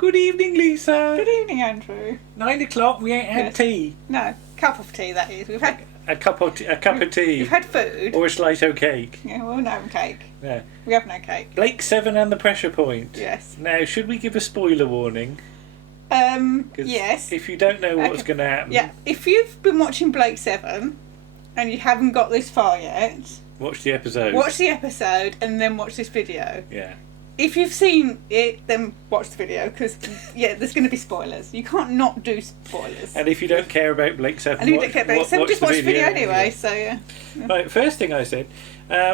Good evening, Lisa. Good evening, Andrew. 9 o'clock, we ain't had tea. No, cup of tea, that is. We've had A cup of tea. We've had food. Or a slice of cake. Yeah, we'll have cake. Yeah. We have no cake. Blake 7 and the pressure point. Yes. Now, should we give a spoiler warning? 'Cause yes. if you don't know what's Okay. going to happen, Yeah, if you've been watching Blake 7 and you haven't got this far yet, watch the episode. watch the episode and then watch this video. Yeah. If you've seen it, then watch the video because, there's going to be spoilers. You can't not do spoilers. And if you don't care about Blake 7, And if you don't care about Blake 7, just watch the video anyway. So, yeah. Right, first thing I said,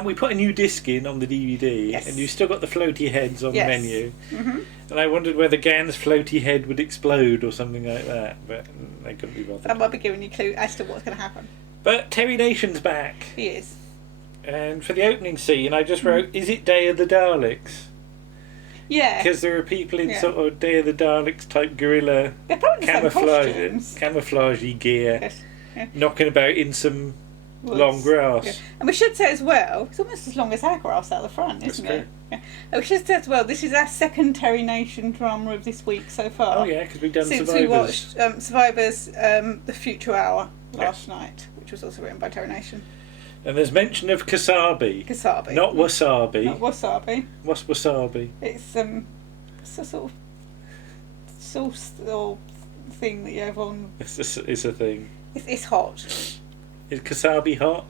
we put a new disc in on the DVD, Yes. and you still got the floaty heads on Yes. the menu. Mm-hmm. And I wondered whether Gan's floaty head would explode or something like that, but they couldn't be bothered. That might be giving you a clue as to what's going to happen. But Terry Nation's back, He is. and for the opening scene, I just wrote, "Is it Day of the Daleks?" Yeah. Because there are people in Yeah. sort of Day of the Daleks type guerrilla They're probably the same costumes. camouflagey gear, Yes. Yeah. knocking about in some Woods. long grass. Yeah. And we should say as well, it's almost as long as our grass out the front, That's isn't true. it? Yeah. And we should say as well, this is our second Terry Nation drama of this week so far. Oh yeah, because we've done Since Survivors. we watched Survivors, The Future Hour last night, which was also written by Terry Nation. And there's mention of Kasabi. Kasabi. Not wasabi. Not wasabi. What's wasabi? It's a sort of sauce or thing that you have on. It's a thing. It's hot. Is Kasabi hot?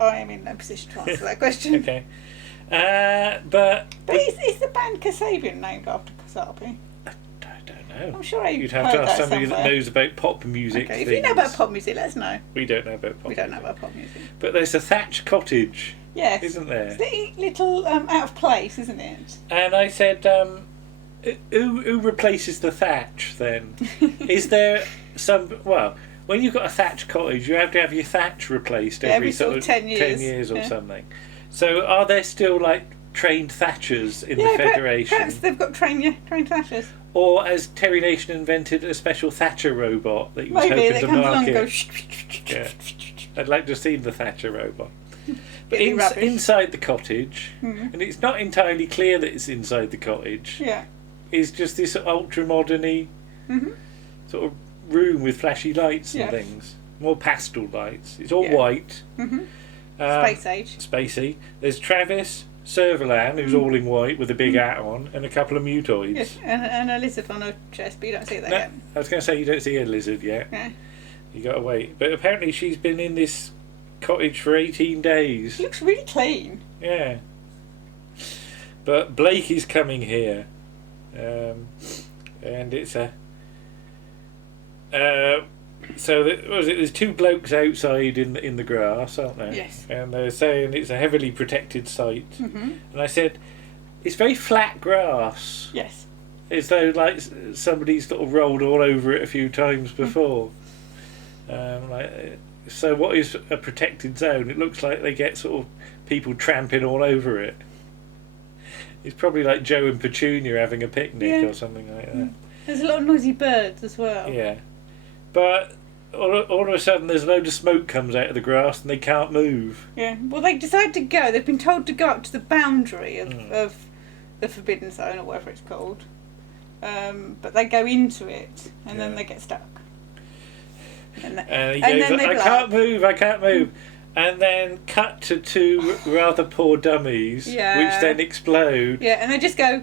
I am in no position to answer that question. Okay. But is the band Kasabian named after Kasabi? I don't know. I'm sure You'd have to heard ask that somebody that somewhere. knows about pop music. Okay, if things. you know about pop music, let us know. We don't know about pop. We don't know music. about pop music. But there's a thatched cottage, Yes. isn't there? It's a little out of place, isn't it? And I said, who replaces the thatch then? Is there some? Well, when you've got a thatched cottage, you have to have your thatch replaced Every sort of 10 years. 10 years or Yeah. something. So are there still like trained thatchers in the Federation? Perhaps they've got trained thatchers. Or has Terry Nation invented a special Thatcher robot that he was Maybe hoping they to come along market? and go. Yeah. I'd like to see the Thatcher robot. But Bit of rubbish. inside the cottage, Mhm. and it's not entirely clear that it's inside the cottage, Yeah. is just this ultra modern-y Mhm. sort of room with flashy lights and Yes. things. More pastel lights. It's all Yeah. white. Mhm. Um, Space age. Spacey. There's Travis, Servalan, who's all in white with a big hat on, and a couple of mutoids. Yes, and a lizard on a chest, but you don't see that No, yet. I was going to say you don't see a lizard yet. Yeah. You got to wait. But apparently she's been in this cottage for 18 days. She looks really clean. Yeah. But Blake is coming here. And it's a... there's two blokes outside in the grass, aren't there? Yes. And they're saying it's a heavily protected site. Mhm. And I said, it's very flat grass. Yes. As though like somebody's sort of rolled all over it a few times before. So what is a protected zone? It looks like they get sort of people tramping all over it. It's probably like Joe and Petunia having a picnic Yeah. or something like that. There's a lot of noisy birds as well. Yeah. But all of a sudden there's a load of smoke comes out of the grass and they can't move. Yeah. Well, they decide to go. They've been told to go up to the boundary of the Forbidden Zone or whatever it's called. But they go into it and then they get stuck. And And he and goes, then they I blow can't up. move, I can't move. And then cut to two rather poor dummies, Yeah. which then explode. Yeah, and they just go.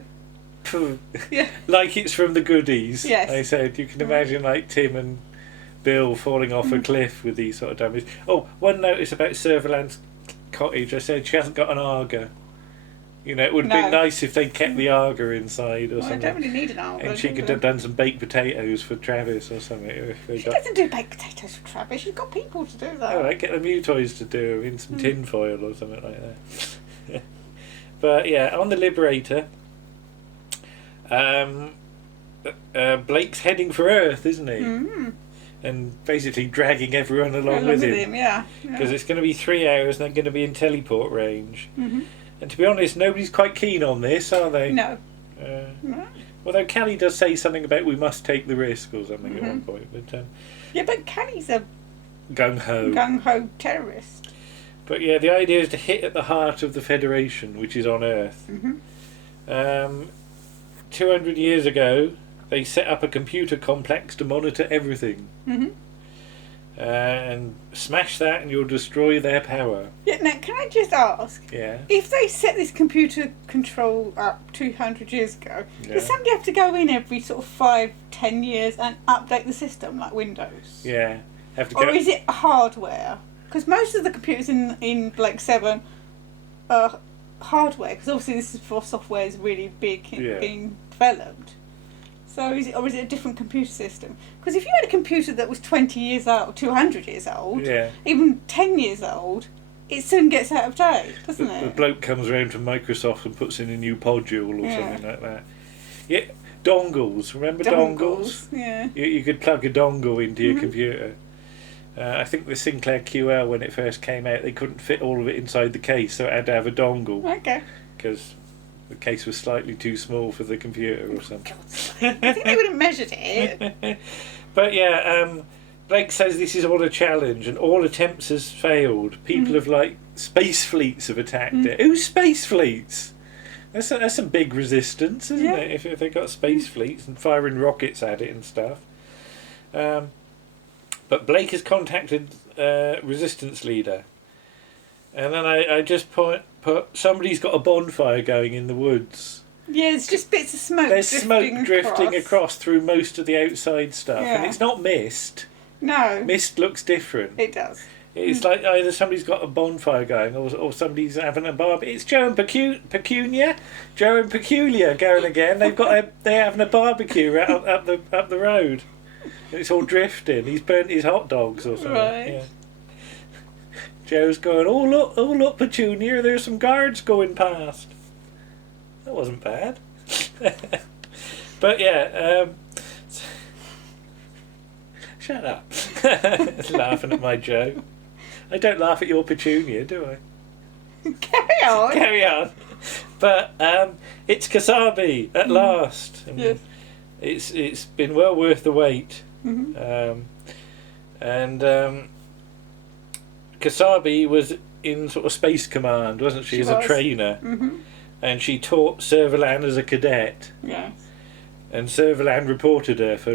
Pooh. Yeah. Like it's from the goodies. Yes. I said, you can imagine like Tim and Bill falling off a cliff with these sort of dummies. Oh, one notice about Servalan's cottage. I said she hasn't got an Arga. You know, it would have been No. nice if they kept the Arga inside or Well, I something. don't really need an arm. And she could have done some baked potatoes for Travis or something. If they She got... doesn't do baked potatoes for Travis. She's got people to do that. All right, get the mutoids to do in some tin foil or something like that. But yeah, on the Liberator, Blake's heading for Earth, isn't he? Mm-hmm. And basically dragging everyone along with him. Yeah. Because it's going to be 3 hours and they're going to be in teleport range. Mm-hmm. And to be honest, nobody's quite keen on this, are they? No. No. Although Callie does say something about we must take the risk or something at one point. But Yeah, but Callie's a gung-ho. gung-ho terrorist. But yeah, the idea is to hit at the heart of the Federation, which is on Earth. Mm-hmm. 200 years ago, they set up a computer complex to monitor everything. Mm-hmm. And smash that and you'll destroy their power. Yeah, now, can I just ask? Yeah. If they set this computer control up 200 years ago, Yeah. does somebody have to go in every sort of 5-10 years and update the system, like Windows? Yeah. Have to Or go. is it hardware? Because most of the computers in Blake 7 are hardware, because obviously this is before software is really big in Yeah. being developed. So is it a different computer system? Because if you had a computer that was 20 years old, 200 years old, Yeah. even 10 years old, it soon gets out of date, doesn't The it? bloke comes around from Microsoft and puts in a new module or Yeah. something like that. Yeah. Dongles. Remember dongles? Yeah. You could plug a dongle into your Mhm. computer. I think the Sinclair QL, when it first came out, they couldn't fit all of it inside the case, so it had to have a dongle Okay. because the case was slightly too small for the computer or something. I think they would have measured it. But yeah, Blake says this is all a challenge and all attempts has failed. People have space fleets have attacked it. Who's space fleets? That's some big resistance, isn't Yeah. it? If they got space fleets and firing rockets at it and stuff. But Blake has contacted resistance leader, and then I just put somebody's got a bonfire going in the woods. Yeah, it's just bits of smoke. There's smoke drifting across through most of the outside stuff, and Yeah. it's not mist. No, Mist looks different. it does. It's like either somebody's got a bonfire going or somebody's having a barbecue. It's Joe and Petunia. Joe and Peculiar going again. They're having a barbecue up the road. And it's all drifting. He's burnt his hot dogs or something. Right. Yeah. Joe's going, oh look, Petunia, there's some guards going past. That wasn't bad. But yeah, shut up. Laughing at my joke. I don't laugh at your Petunia, do I? Carry on. Carry on. But it's Kasabi at last. And Yes. It's been well worth the wait. Mhm. Kasabi was in sort of Space Command, wasn't she, She as was. a trainer? Mhm. And she taught Servalan as a cadet. Yes. And Servalan reported her for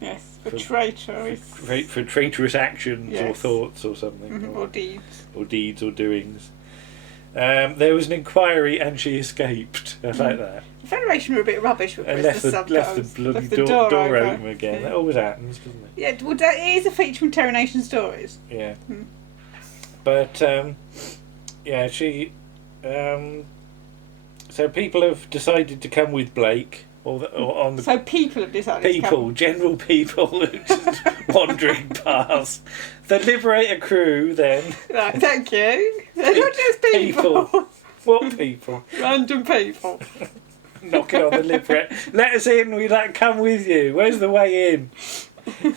Yes. For For- traitorous. for traitorous actions or Yes. thoughts or something. Mhm, or deeds. Or deeds or doings. There was an inquiry and she escaped. I like that. The Federation were a bit rubbish with And the left the subtitles. bloody Left the door open again. Yeah. That always happens, doesn't it? Yeah, well, that is a feature from Terra Nation Stories. Yeah. Hmm. But yeah, she. So people have decided to come with Blake, or on the So people have decided to people, come. general people who just wandering past. The Liberator crew, then. Right, thank you. They're not just people. What people? Random people. Knocking on the Liberator. Let us in. We'd like to come with you. Where's the way in?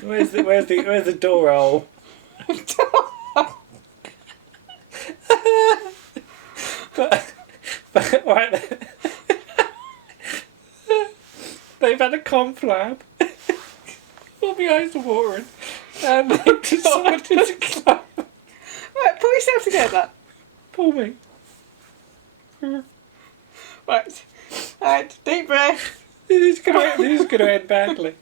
Where's the door hole? but right, they've had a conflab. All my eyes are watering. And they decided to climb. Right, pull yourself together. Pull me. Right. Right, deep breath. This is gonna end badly.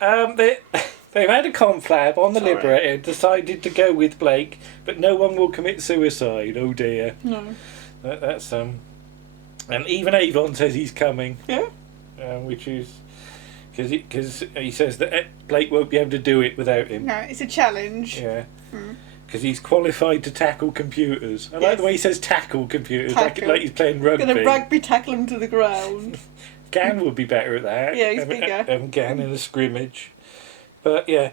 They've had a conflab on the Sorry. Liberator and decided to go with Blake, but no one will commit suicide. Oh dear. No. That's and even Avon says he's coming, Yeah? which is because he says that Blake won't be able to do it without him. No, it's a challenge. Yeah. Mm. Because he's qualified to tackle computers. I like Yes. the way he says tackle computers, Tackle. like he's playing rugby. Gonna rugby tackle him to the ground. Gan would be better at that. Yeah, he's bigger. Gan in a scrimmage. But yeah,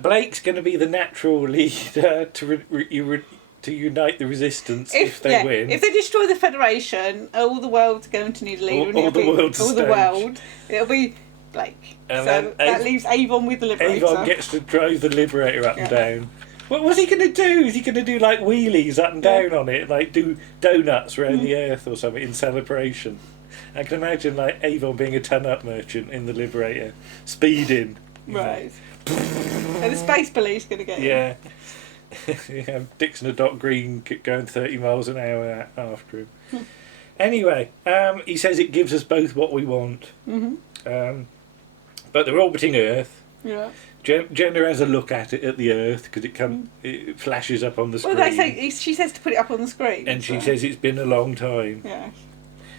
Blake's going to be the natural leader to unite the resistance if they win. If they destroy the Federation, all the world's going to need a leader. All and the it'll be, world's all the stage. world. It'll be Blake. And so then that leaves Avon with the Liberator. Avon gets to drive the Liberator up and Yeah. down. What was he going to do? Is he going to do like wheelies up and down on it, like do donuts around the Earth or something in celebration? I can imagine like Avon being a ton-up merchant in the Liberator, speeding. you know. Right. So the space police going to get him. Yeah. Yeah, Dixon and Doc Green going 30 miles an hour after him. Anyway, he says it gives us both what we want. Mm-hmm. But they're orbiting Earth. Yeah. Jenna has a look at it, at the Earth, because it flashes up on the screen. Well, she says to put it up on the screen. And she says it's been a long time. Yeah.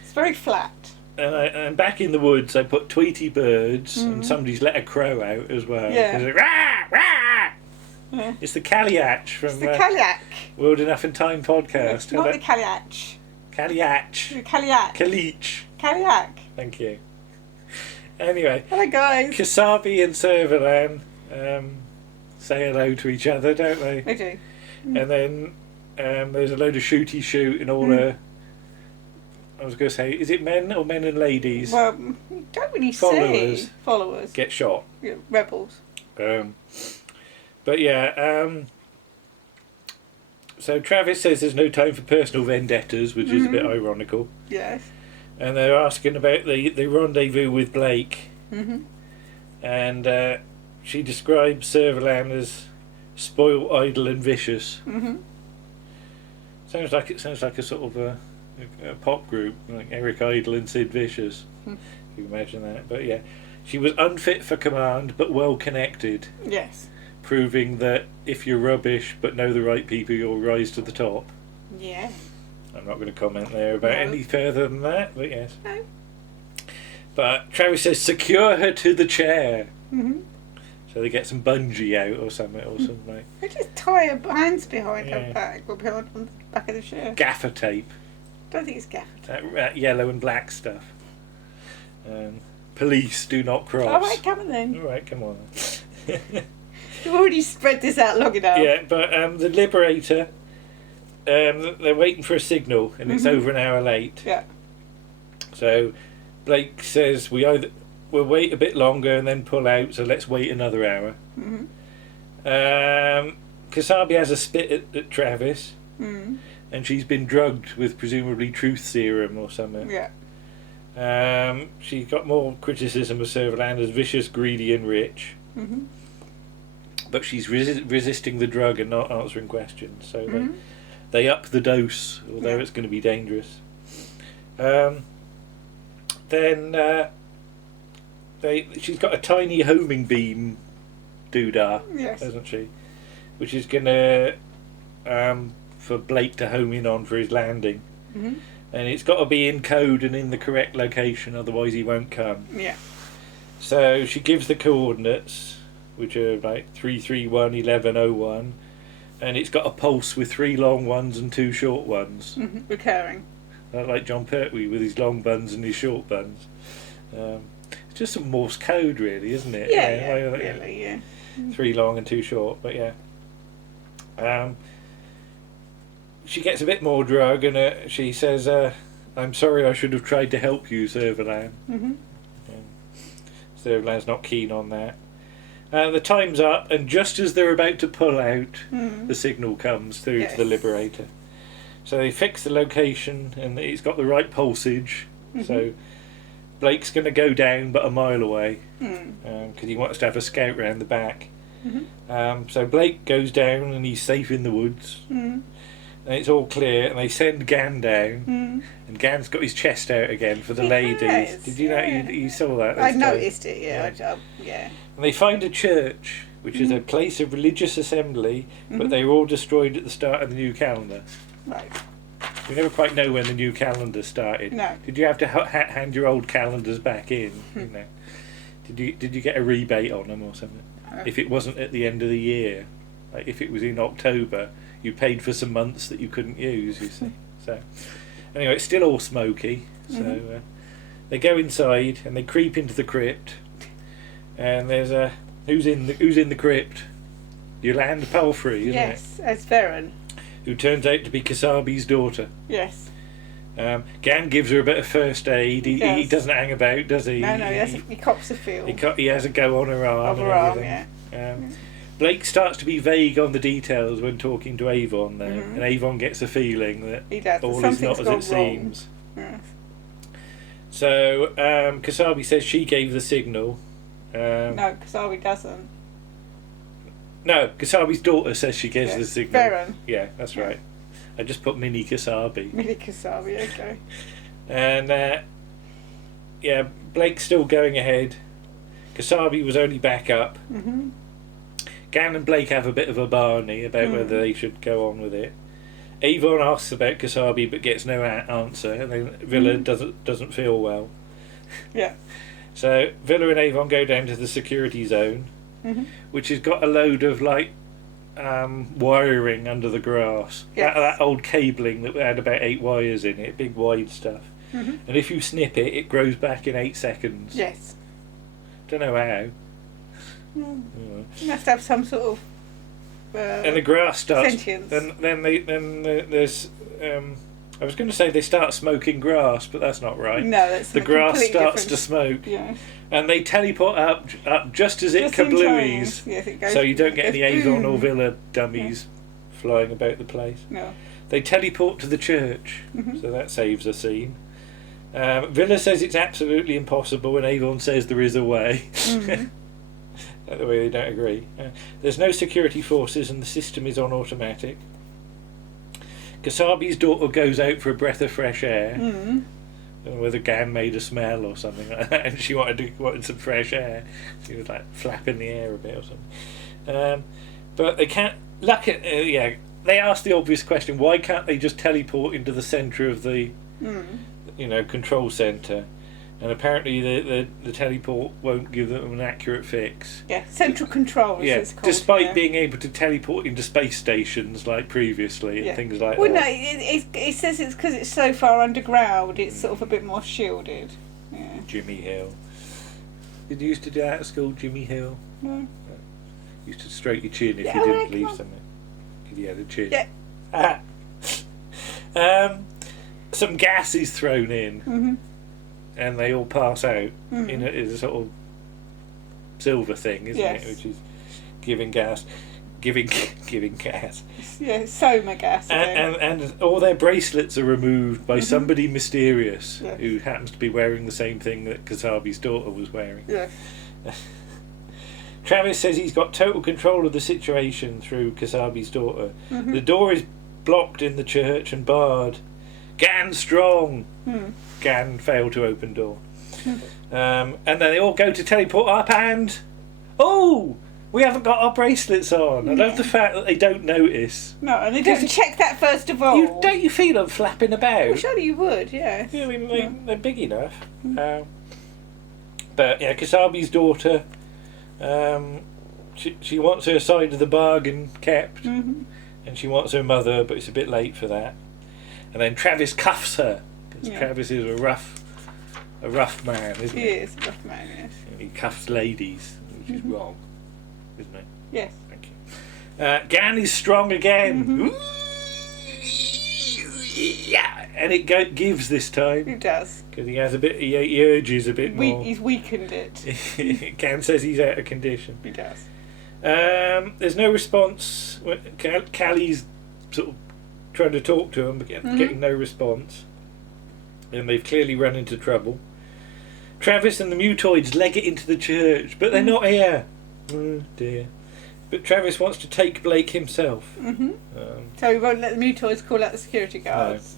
It's very flat. And back in the woods, I put Tweety birds, and somebody's let a crow out as well. Yeah. It's like, rah, rah! Yeah. It's the Caliach from It's the Caliach. World Enough in Time podcast. Not the Caliach. Caliach. The Caliach. Caliche. Caliach. Thank you. Anyway. Hello, guys. Kasabi and Servalan say hello to each other, don't they? They do. And then there's a load of shooty shoot and all the... I was going to say, is it men or men and ladies? Well, you don't really Followers. see followers. Get shot. Yeah, rebels. But yeah, so Travis says there's no time for personal vendettas, which is a bit ironical. Yes. And they're asking about the rendezvous with Blake. Mm-hmm. And she describes Servalan as spoiled, idle and vicious. Mm-hmm. Sounds like a sort of a pop group, like Eric Idle and Sid Vicious. You can imagine that. But yeah, she was unfit for command but well connected. Yes. Proving that if you're rubbish but know the right people, you'll rise to the top. Yeah. I'm not going to comment there about any further than that, but yes. No. But Travis says, secure her to the chair. Mm-hmm. So they get some bungee out or something, like They just tie her hands behind her back or behind on the back of the chair. gaffer tape. I don't think it's gaffer tape. That yellow and black stuff. Police do not cross. All right, come on then. All right, come on. You've already spread this out long enough. Yeah, but the Liberator, they're waiting for a signal, and it's over an hour late. Yeah. So Blake says we'll wait a bit longer and then pull out, so let's wait another hour. Kasabi has a spit at Travis, and she's been drugged with presumably truth serum or something. Yeah. She's got more criticism of Servalan as vicious, greedy and rich. But she's resisting the drug and not answering questions, so they up the dose, although it's going to be dangerous. Then she's got a tiny homing beam doodah, hasn't she? Which is going to for Blake to home in on for his landing. And it's got to be in code and in the correct location, otherwise he won't come. Yeah. So she gives the coordinates, which are like 331 1101, and it's got a pulse with 3 long ones and 2 short ones. Recurring. Like John Pertwee with his long buns and his short buns. It's just some Morse code, really, isn't it? Yeah, really, yeah. 3 long and 2 short, but yeah. She gets a bit more drug, and she says, "I'm sorry, I should have tried to help you, Servalan." Servalan's not keen on that. The time's up, and just as they're about to pull out, the signal comes through to the Liberator. So they fix the location, and it's got the right pulsage. So Blake's going to go down, but a mile away, because he wants to have a scout round the back. So Blake goes down, and he's safe in the woods. And it's all clear, and they send Gan down, and Gan's got his chest out again for the ladies. Did you know? You saw that? I noticed it. Yeah. And they find a church, which is a place of religious assembly, but they were all destroyed at the start of the new calendar. Right. We never quite know when the new calendar started. No. Did you have to hand your old calendars back in? You know? Did you get a rebate on them or something? If it wasn't at the end of the year, like if it was in October, you paid for some months that you couldn't use. You see. So anyway, it's still all smoky. So they go inside and they creep into the crypt, and there's a who's in the crypt? Yolande Palfrey, isn't it? Yes, as Varen. Who turns out to be Kasabi's daughter. Yes. Gan gives her a bit of first aid. He doesn't hang about, does he? No, he cops a feel. He has a go on her arm. Blake starts to be vague on the details when talking to Avon, though, and Avon gets a feeling that all is not as it seems. Yes. So Kasabi says she gave the signal. No, Kasabi doesn't. No, Kasabi's daughter says she gives the signal. Varen. Yeah, that's right. I just put Mini Kasabi. Mini Kasabi, okay. And Blake's still going ahead. Kasabi was only back up. Mm-hmm. Gan and Blake have a bit of a barney about whether they should go on with it. Avon asks about Kasabi but gets no answer, and then Villa doesn't feel well. Yeah. So Villa and Avon go down to the security zone, which has got a load of wiring under the grass. Yes. That old cabling that had about 8 wires in it, big wide stuff. Mm-hmm. And if you snip it, it grows back in 8 seconds. Yes. Don't know how. You must have some sort of. And the grass starts. Sentience. Then there's. I was going to say they start smoking grass, but that's not right. No, that's the grass starts to smoke. Yeah. And they teleport up just as it kablooies. Yes, it goes. So you don't get any Avon or Villa dummies Yeah. flying about the place. No. They teleport to the church, so that saves a scene. Villa says it's absolutely impossible, and Avon says there is a way. The way they don't agree. There's no security forces, and the system is on automatic. Kasabi's daughter goes out for a breath of fresh air. I don't know whether Gan made a smell or something like that, and she wanted some fresh air. She was like flapping the air a bit or something. But they can't. They ask the obvious question: why can't they just teleport into the centre of the, control centre? And apparently the teleport won't give them an accurate fix. Yeah, central control is it's called. Despite being able to teleport into space stations like previously and things like that. Well, no, it says it's because it's so far underground, it's sort of a bit more shielded. Yeah. Jimmy Hill. Did you used to do that at school, Jimmy Hill? No. You used to stroke your chin if you didn't leave something. Because you had a chin. Yeah. Some gas is thrown in. And they all pass out in a sort of silver thing, isn't it? Which is giving gas. Yeah, soma gas. And all their bracelets are removed by somebody mysterious who happens to be wearing the same thing that Kasabi's daughter was wearing. Yeah. Travis says he's got total control of the situation through Kasabi's daughter. The door is blocked in the church and barred. Gan strong! Gan failed to open door. And then they all go to teleport up and... Oh! We haven't got our bracelets on. I love the fact that they don't notice. No, and they don't check that first of all. Don't you feel them flapping about? Well, surely you would, yes. Yeah, I mean, they're big enough. But yeah, Kasabi's daughter, she wants her side of the bargain kept. And she wants her mother, but it's a bit late for that. And then Travis cuffs her. Because Travis is a rough man, isn't he? He is a rough man, yes. And he cuffs ladies, which is wrong, isn't it? Yes. Thank you. Gan is strong again. Yeah, and it gives this time. He does. Because he has a bit. He urges a bit more. He's weakened it. Gan says he's out of condition. He does. There's no response. Callie's sort of trying to talk to him, but getting no response. And they've clearly run into trouble. Travis and the mutoids leg it into the church, but they're not here. Oh dear. But Travis wants to take Blake himself. So he won't let the mutoids call out the security guards.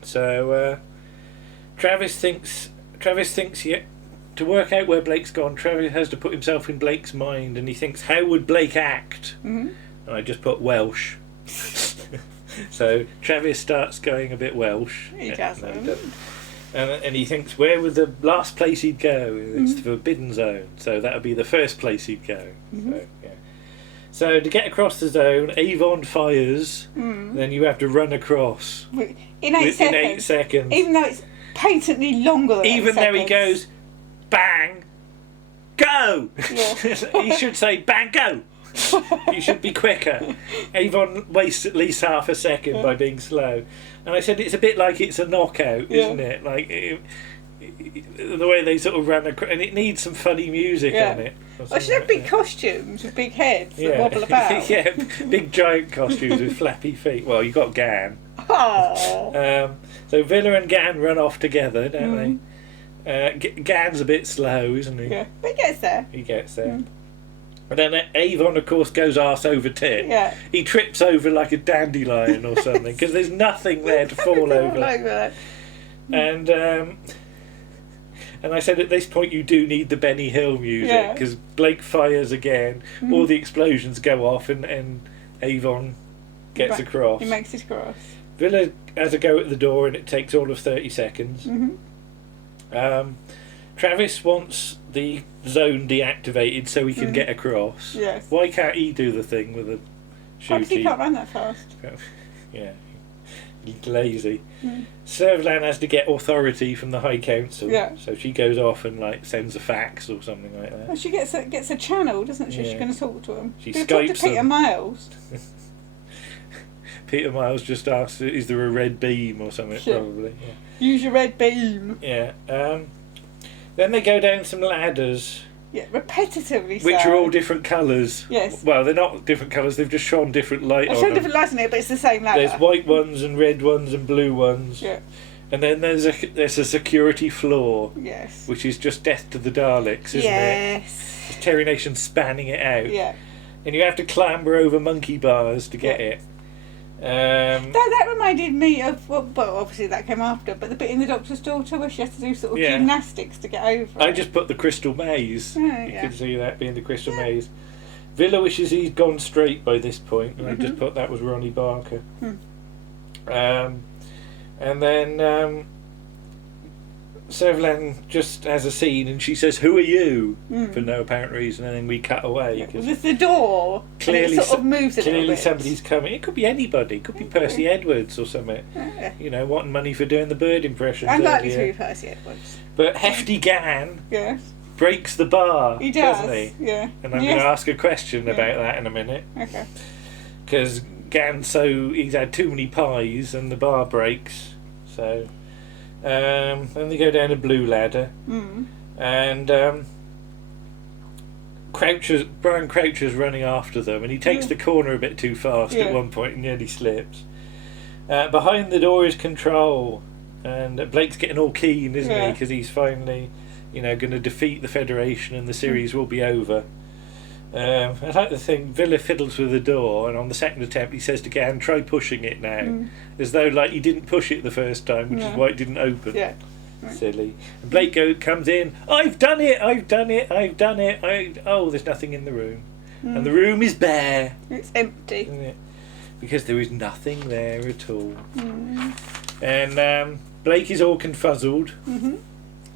No. So Travis thinks to work out where Blake's gone, Travis has to put himself in Blake's mind, and he thinks, how would Blake act? And I just put Welsh. So Travis starts going a bit Welsh. He doesn't. And he thinks, where would the last place he'd go? It's the Forbidden Zone, so that would be the first place he'd go. So to get across the zone, Avon fires, then you have to run across. In 8 seconds. Even though it's patently longer than 8 seconds. Even though he goes, bang, go! Yeah. He should say, bang, go! You should be quicker. Avon wastes at least half a second by being slow. And I said it's a bit like it's a knockout, isn't it? Like the way they sort of run across, and it needs some funny music on it. I should have big costumes with big heads that wobble about. Big giant costumes with flappy feet. Well, you got Gan. Oh. So Villa and Gan run off together, don't they? Gan's a bit slow, isn't he? Yeah, but he gets there. He gets there. And then Avon, of course, goes arse over tit. Yeah. He trips over like a dandelion or something because there's nothing there to fall over. And I said at this point you do need the Benny Hill music because Blake fires again, all the explosions go off and Avon gets across. He makes it across. Villa has a go at the door and it takes all of 30 seconds. Travis wants the zone deactivated so he can get across. Yes. Why can't he do the thing with the shooty? Because he can't run that fast. Yeah. He's lazy. Servalan has to get authority from the High Council. Yeah. So she goes off and sends a fax or something like that. Well, she gets a channel, doesn't she? Yeah. She's going to talk to him. She She's going to Skypes talk to Peter them. Miles. Peter Miles just asks, is there a red beam or something, probably. Yeah. Use your red beam. Yeah. Then they go down some ladders. Yeah, repetitively so. Which are all different colours. Yes. Well, they're not different colours, they've just shone different light on I've shown them. different lights in it, but it's the same ladder. There's white ones and red ones and blue ones. Yeah. And then there's a security floor. Yes. Which is just death to the Daleks, isn't it? Yes. It's Terry Nation spanning it out. Yeah. And you have to clamber over monkey bars to get it. That reminded me of, well, obviously that came after, but the bit in The Doctor's Daughter where she has to do sort of gymnastics to get over I it. just put the Crystal Maze. Oh, You can see that being the Crystal Maze. Villa wishes he'd gone straight by this point, and I just put that was Ronnie Barker. And then Servalan just has a scene and she says, "Who are you?" for no apparent reason, and then we cut away. With the door, Clearly, and it sort of moves a little clearly bit. somebody's coming. It could be anybody. It could be Percy Edwards or something. Yeah. You know, wanting money for doing the bird impressions. Unlikely to earlier. be Percy Edwards. But Hefty Gan Yes. breaks the bar, He does. doesn't he? Yeah. And I'm going to ask a question Yeah. about that in a minute. Okay. Because Gan's he's had too many pies and the bar breaks. So then they go down a blue ladder. And Brian Croucher's running after them, and he takes the corner a bit too fast at one point and nearly slips. Behind the door is Control, and Blake's getting all keen, isn't he? Because he's finally, going to defeat the Federation and the series will be over. I like the thing, Villa fiddles with the door, and on the second attempt he says to Gan, "Try pushing it now." As though he didn't push it the first time, which is why it didn't open. Yeah. Silly. And Blake comes in, "I've done it, I've done it, I've done it." There's nothing in the room. And the room is bare. It's empty. Isn't it? Because there is nothing there at all. And Blake is all confuzzled.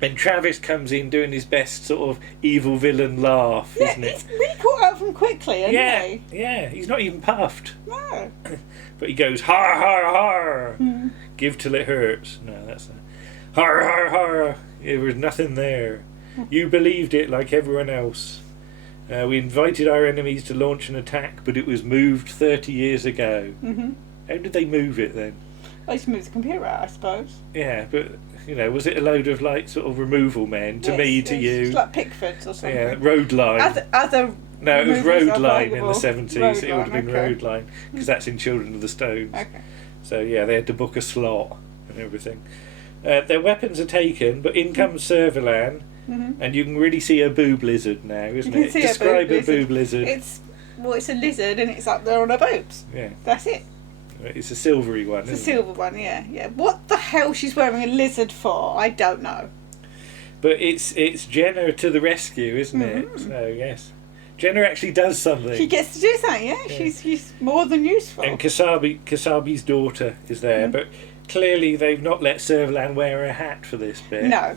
And Travis comes in doing his best sort of evil villain laugh, isn't it? He's really caught up from quickly, hasn't he? Yeah, he's not even puffed. No. But he goes, "Har, har, har. Give till it hurts." No, that's not. "Har, har, har. There was nothing there. You believed it like everyone else. We invited our enemies to launch an attack, but it was moved 30 years ago." How did they move it then? I just moved the computer out, I suppose. Yeah, but, was it a load of, sort of removal men? To me, to you? It's like Pickford's or something. Yeah, Road Line. No, it was Road Line in the 70s. It would have been Road Line, because that's in Children of the Stones. Okay. So, yeah, they had to book a slot and everything. Their weapons are taken, but in comes Servalan, and you can really see a boob lizard now, isn't it? Describe a boob lizard. It's a lizard, and it's up there on her boobs. Yeah. That's it. It's a silvery one, It's isn't a silver one, yeah. What the hell she's wearing a lizard for? I don't know. But it's Jenna to the rescue, isn't it? So, yes. Jenna actually does something. She gets to do something, yeah. She's more than useful. And Kasabi's daughter is there, but clearly they've not let Servalan wear a hat for this bit. No.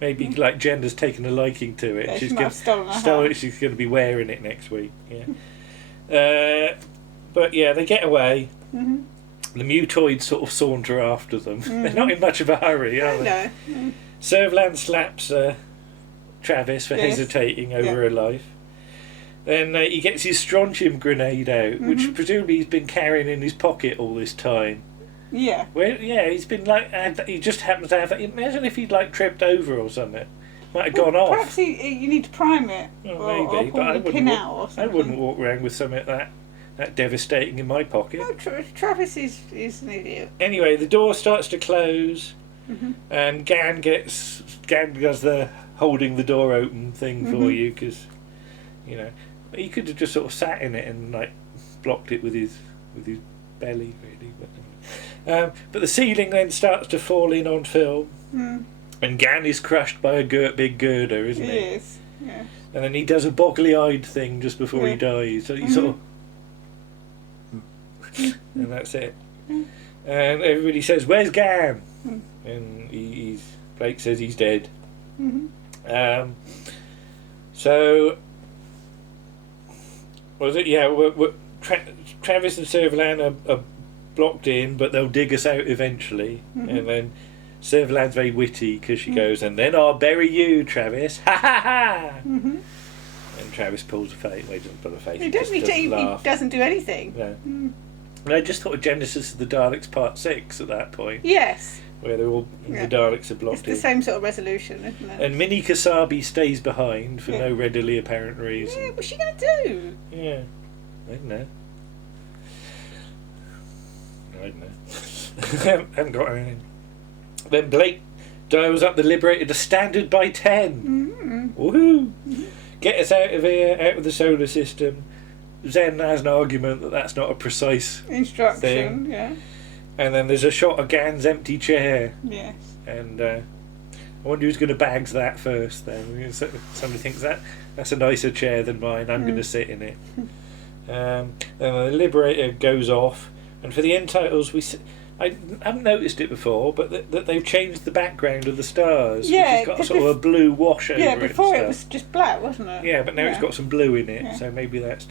Maybe Jenna's taken a liking to it. Yeah, She's she might have stolen her hat. She's going to be wearing it next week. Yeah. But yeah, they get away. The mutoids sort of saunter after them. They're not in much of a hurry, are they? No. Servalan slaps Travis for hesitating over her life. Then he gets his strontium grenade out, which presumably he's been carrying in his pocket all this time. Yeah. He's been he just happens to have it. Imagine if he'd tripped over or something. Might have gone off. Perhaps you need to prime it. Well, maybe, or but I I wouldn't walk around with something that devastating in my pocket. No, Travis is an idiot. Anyway, the door starts to close, and Gan does the holding the door open thing for you, because he could have just sort of sat in it and blocked it with his belly, really. But the ceiling then starts to fall in on film, Mm. and Gan is crushed by a big girder, isn't he? He is. Yeah. And then he does a boggly-eyed thing just before he dies. So he sort of... and that's it. And everybody says, "Where's Gan?" And Blake says he's dead. So... Was it? Yeah, Travis and Servalan are blocked in, but they'll dig us out eventually. And then Servalan's very witty because she goes, "And then I'll bury you, Travis. Ha ha ha!" And Travis pulls a face. Well, he doesn't pull a face. He doesn't do anything. No. And I just thought of Genesis of the Daleks Part 6 at that point. Yes. Where they're all the Daleks are blocked in. It's the same sort of resolution, isn't it? And Mini Kasabi stays behind for no readily apparent reason. Yeah, what's she going to do? Yeah. I don't know. I haven't got anything. Then Blake dials up the Liberator to standard by 10. Woohoo! Get us out of here, out of the solar system. Zen has an argument that that's not a precise instruction thing. Yeah. And then there's a shot of Gan's empty chair. Yes. And I wonder who's going to bags that first then. Somebody thinks that's a nicer chair than mine, I'm going to sit in it. And the Liberator goes off, and for the end titles I haven't noticed it before, but that they've changed the background of the stars. Yeah, it's got sort of a blue wash over it. Yeah, before it was just black, wasn't it? Yeah, but now it's got some blue in it, so maybe that's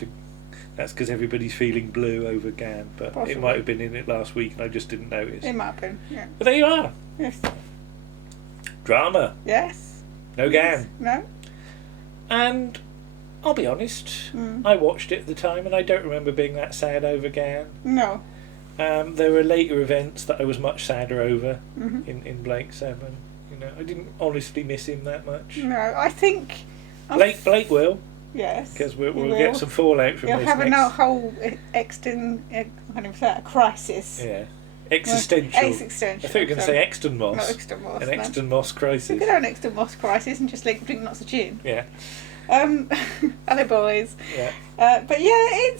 because everybody's feeling blue over Gan, but possibly. It might have been in it last week and I just didn't notice. It might have been, yeah. But there you are. Yes. Drama. Yes. No Gan. No. And I'll be honest, I watched it at the time and I don't remember being that sad over Gan. No. There were later events that I was much sadder over in Blake 7. You know, I didn't honestly miss him that much. No, I think... Blake will. Yes. Because we'll get some fallout from You'll this have next... a whole crisis. Yeah. Existential. I thought you were going to say Exton Moss. Not Exton Moss. An Exton Moss crisis. We could have an Exton Moss crisis and just drink lots of gin. Yeah. Hello, boys. Yeah. But yeah,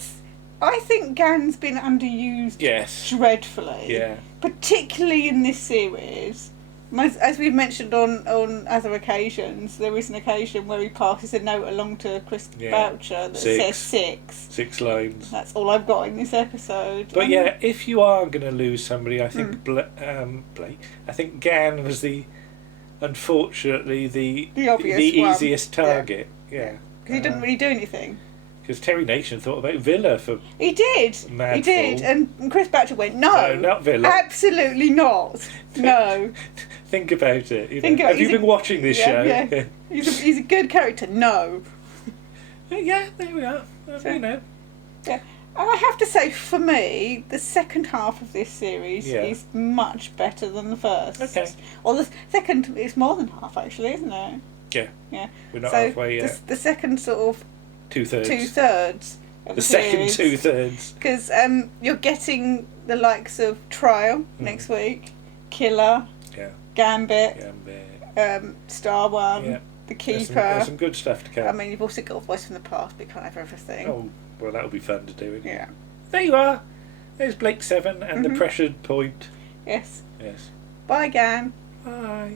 I think Gan's been underused dreadfully. Yeah. Particularly in this series. As we've mentioned on other occasions, there is an occasion where he passes a note along to Chris Boucher that says 6. 6 lines. That's all I've got in this episode. But if you are going to lose somebody, I think Blake. I think Gan was unfortunately the easiest target. Yeah. Because he didn't really do anything. Because Terry Nation thought about Villa for... He did. Mad he did. Fool. And Chris Boucher went, no, not Villa. Absolutely not. No. Think about it. Have you been watching this show? Yeah. He's a good character. No. Yeah, there we are. You know. Yeah. And I have to say, for me, the second half of this series is much better than the first. Okay. Or the second is more than half, actually, isn't it? Yeah. Yeah. We're not halfway yet. The second sort of... 2/3. 2/3 of the second 2/3. Because you're getting the likes of Trial next week, Killer, Gambit, Star One, The Keeper. There's some good stuff to come. I mean, you've also got a Voice from the Past, but you can't have everything. Oh, well, that'll be fun to do. Isn't it? Yeah. There you are. There's Blake 7 and the pressured point. Yes. Yes. Bye, Gan. Bye.